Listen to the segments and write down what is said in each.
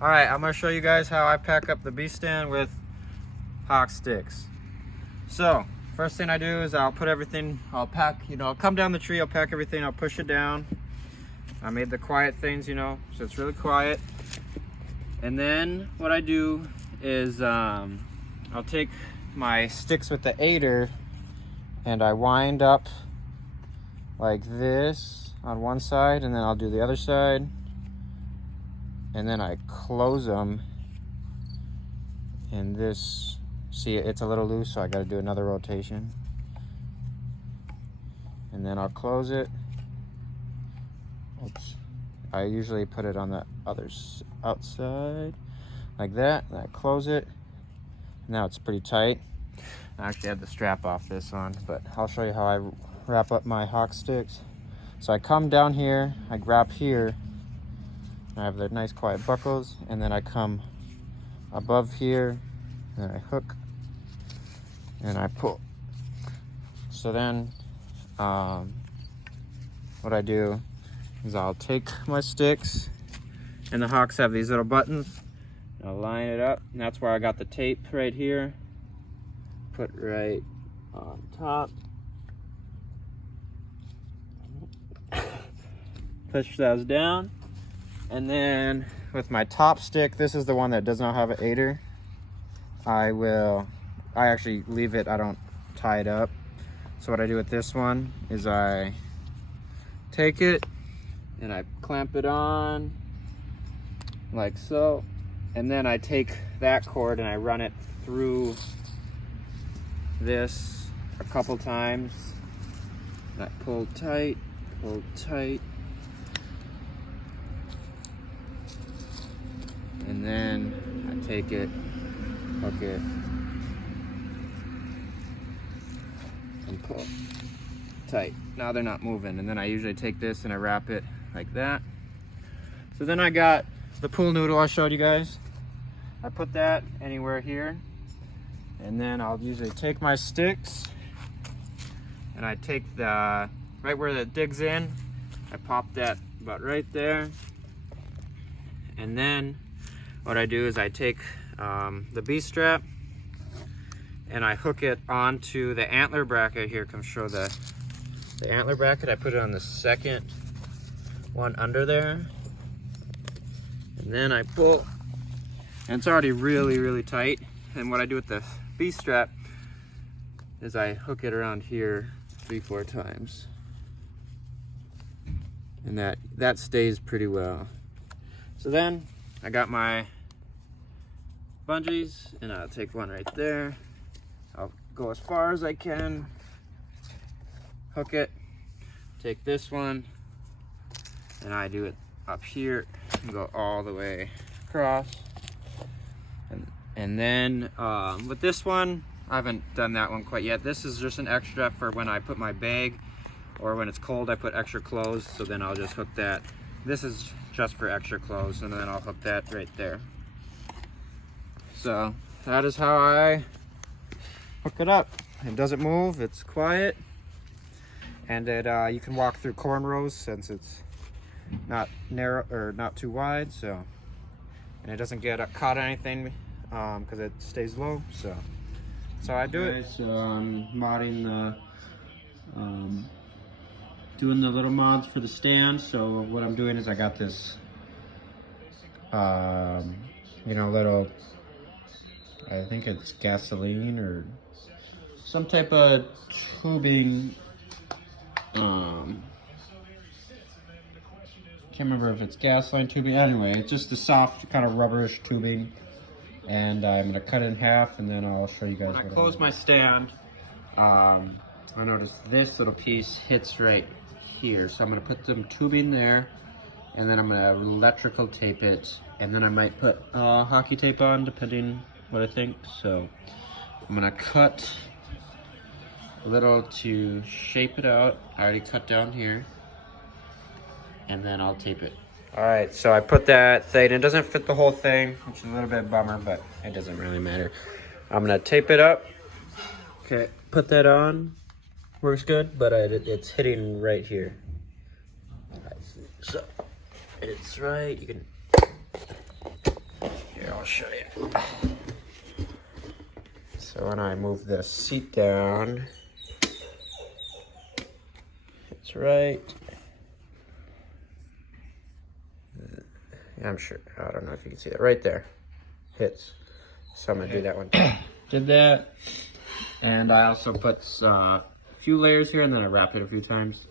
All right, I'm gonna show you guys how I pack up the bee stand with hawk sticks. So first thing I do is I'll put everything, I'll pack, I'll come down the tree, I'll pack everything, I'll push it down. I made the quiet things, so it's really quiet. And then what I do is I'll take my sticks with the aider and I wind up like this on one side, and then I'll do the other side, and then I close them. And this, see, it's a little loose, so I got to do another rotation. And then I'll close it. Oops. I usually put it on the other outside like that, and I close it. Now it's pretty tight. I actually had the strap off this one, but I'll show you how I wrap up my hawk sticks. So I come down here, I grab here, and I have the nice quiet buckles, and then I come above here, and I hook, and I pull. So then what I do is I'll take my sticks, and the hawks have these little buttons. I'll line it up, and that's where I got the tape right here. Put right on top. Push those down, and then with my top stick, this is the one that does not have an aider. I actually leave it, I don't tie it up. So what I do with this one is I take it and I clamp it on like so, and then I take that cord and I run it through this a couple times. And I pull tight, and then I take it, hook it, and pull tight. Now they're not moving, and then I usually take this and I wrap it like that. So then I got the pool noodle I showed you guys. I put that anywhere here, and then I'll usually take my sticks and I take the, right where it digs in, I pop that about right there. And then what I do is I take the bee strap and I hook it onto the antler bracket here. Come show the antler bracket. I put it on the second one under there, and then I pull, and it's already really tight. And what I do with the bee strap is I hook it around here 3-4 times, and that stays pretty well. So then I got my bungees, and I'll take one right there. I'll go as far as I can, hook it, take this one, and I do it up here and go all the way across. And then with this one, I haven't done that one quite yet. This is just an extra for when I put my bag, or when it's cold I put extra clothes, so then I'll just hook that. This is just for extra clothes, and then I'll hook that right there. So that is how I hook it up. It doesn't move, it's quiet, and you can walk through cornrows since it's not narrow or not too wide, so, and it doesn't get caught on anything because it stays low. So that's how I do it. So I'm modding the doing the little mods for the stand. So what I'm doing is I got this little, I think it's gasoline or some type of tubing. Can't remember if it's gasoline tubing. Anyway, it's just a soft kind of rubberish tubing, and I'm gonna cut it in half, and then I'll show you guys. When I close my stand, I noticed this little piece hits right here, so I'm gonna put some tubing there, and then I'm gonna electrical tape it, and then I might put hockey tape on, depending what I think. So I'm gonna cut a little to shape it out. I already cut down here, and then I'll tape it. All right, so I put that thing. It doesn't fit the whole thing, which is a little bit bummer, but it doesn't really matter. I'm gonna tape it up. Okay, put that on. Works good, but it's hitting right here. So it's right. You can show you. So when I move the seat down, it's right. I'm sure, I don't know if you can see that, right there, hits. So I'm gonna do that one. Did that, and I also put a few layers here, and then I wrap it a few times.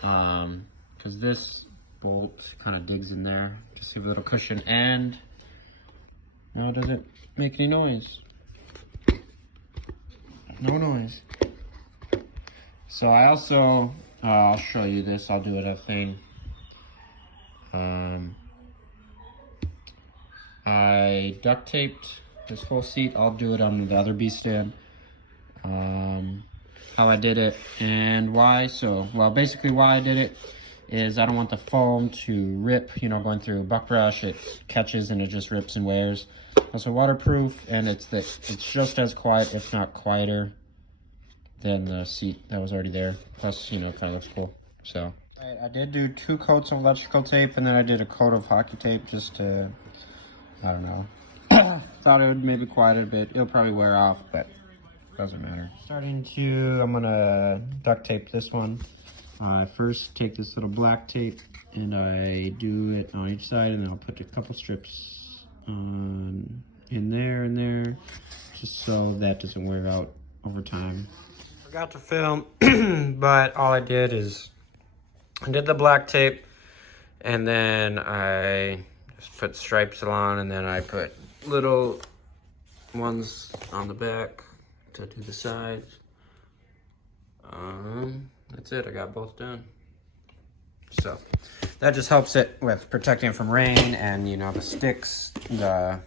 Because this bolt kind of digs in there, just give a little cushion, and now it doesn't make any noise. No noise. So I also, I'll show you this, I'll do another thing. I duct taped this whole seat. I'll do it on the other B stand. How I did it and why. So, well, basically why I did it is I don't want the foam to rip, you know, going through a buck brush. It catches and it just rips and wears. Also waterproof, and it's just as quiet, if not quieter, than the seat that was already there. Plus, you know, it kind of looks cool. So I did do 2 coats of electrical tape, and then I did a coat of hockey tape just to, I don't know. Thought it would maybe quiet it a bit. It'll probably wear off, but doesn't matter. I'm gonna duct tape this one. I first take this little black tape and I do it on each side, and then I'll put a couple strips in there and there, just so that doesn't wear out over time. Forgot to film, but all I did is I did the black tape, and then I just put stripes on, and then I put little ones on the back to do the sides. That's it, I got both done. So that just helps it with protecting it from rain, and you know, the sticks, the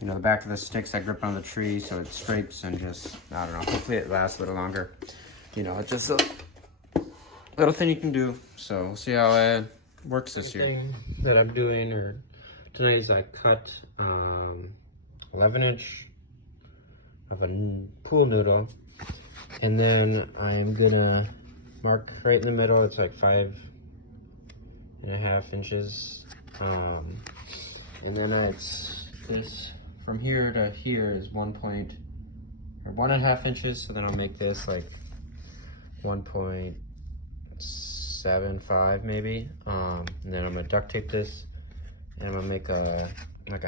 back of the sticks that grip on the tree, so it scrapes and just, I don't know, hopefully it lasts a little longer. You know, it's just a little thing you can do. So we'll see how it works this year. Thing that I'm doing tonight is I cut 11-inch of a pool noodle, and then I'm gonna mark right in the middle. It's like 5.5 inches, and then it's this from here to here is 1.5 inches. So then I'll make this like 1.75 maybe, and then I'm gonna duct tape this, and I'm gonna make a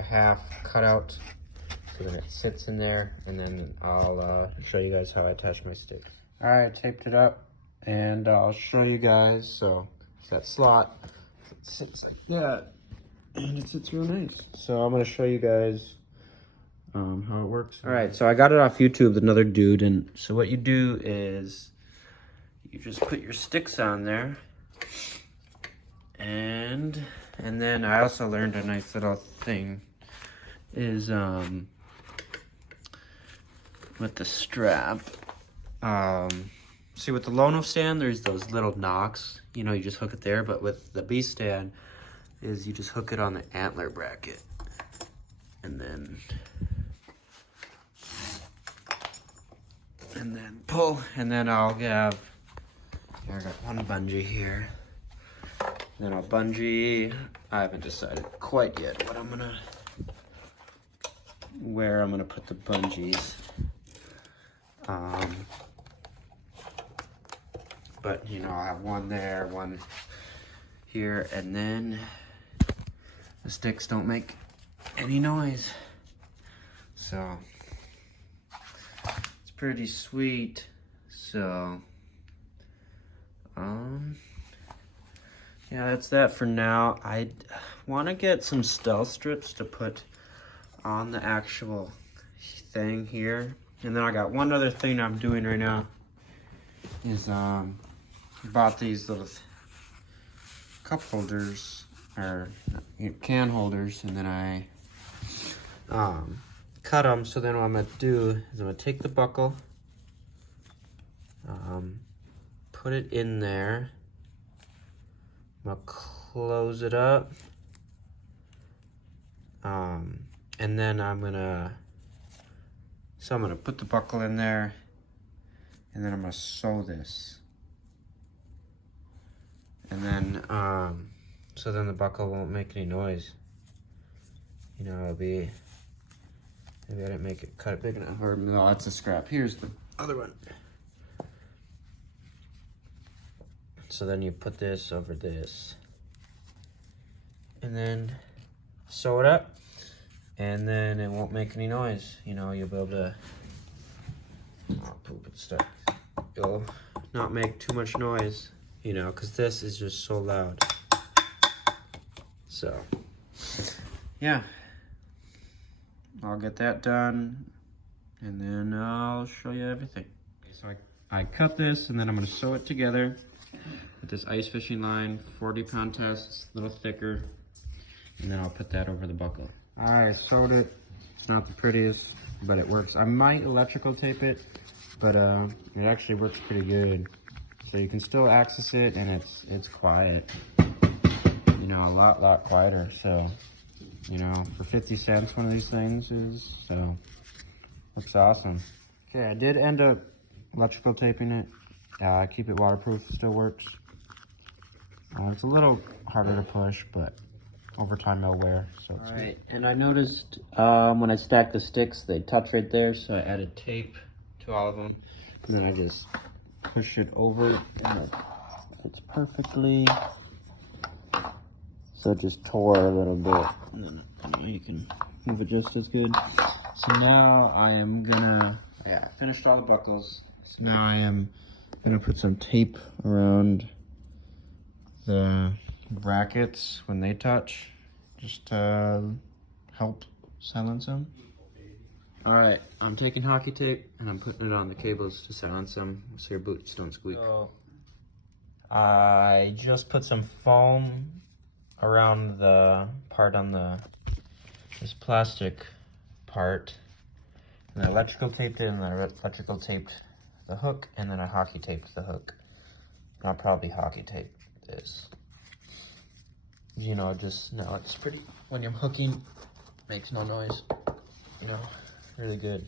half cutout so then it sits in there, and then I'll show you guys how I attach my sticks. All right, I taped it up, and I'll show you guys. So it's that slot, it sits like that, and it sits real nice. So I'm gonna show you guys how it works. All right, so I got it off YouTube, another dude, and so what you do is you just put your sticks on there, and then I also learned a nice little thing is with the strap. See, with the Lono stand, there's those little knocks. You know, you just hook it there, but with the B stand, is you just hook it on the antler bracket, and then pull, and then I'll have, here I got one bungee here. Then I'll bungee. I haven't decided quite yet where I'm gonna put the bungees. But you know, I'll have one there, one here, and then the sticks don't make any noise. So it's pretty sweet. So yeah, that's that for now. I want to get some stealth strips to put on the actual thing here. And then I got one other thing I'm doing right now is bought these little cup holders, or can holders, and then I cut them. So then what I'm gonna do is I'm gonna take the buckle, put it in there, I'm gonna close it up, and then I'm gonna put the buckle in there, and then I'm gonna sew this. And then, so then the buckle won't make any noise. you know, it'll be, maybe I didn't make it, cut it big enough, or no, that's a scrap. Here's the other one. So then you put this over this, and then sew it up, and then it won't make any noise. You know, you'll be able to, oh, poop and stuff. You'll not make too much noise, you know, because this is just so loud. So, yeah, I'll get that done, and then I'll show you everything. So I cut this, and then I'm gonna sew it together with this ice fishing line, 40-pound test, a little thicker, and then I'll put that over the buckle. I sewed it. It's not the prettiest, but it works. I might electrical tape it, but it actually works pretty good. So you can still access it, and it's quiet. You know, a lot quieter. So, you know, for 50 cents, one of these things is, so, looks awesome. Okay, I did end up electrical taping it. Keep it waterproof, still works. It's a little harder to push, but over time they'll wear. So all right, and I noticed when I stacked the sticks, they touch right there, so I added tape to all of them. And then I just push it over, and it fits perfectly. So it just tore a little bit, and then you can move it just as good. So now I am gonna, I finished all the buckles. So now I am gonna put some tape around the brackets when they touch, just to help silence them. All right, I'm taking hockey tape and I'm putting it on the cables to silence them so your boots don't squeak. So I just put some foam around the part on this plastic part, and I electrical taped it, and I electrical taped the hook, and then I hockey taped the hook. And I'll probably hockey tape this. You know, just now it's pretty, when you're hooking, makes no noise. You know, really good.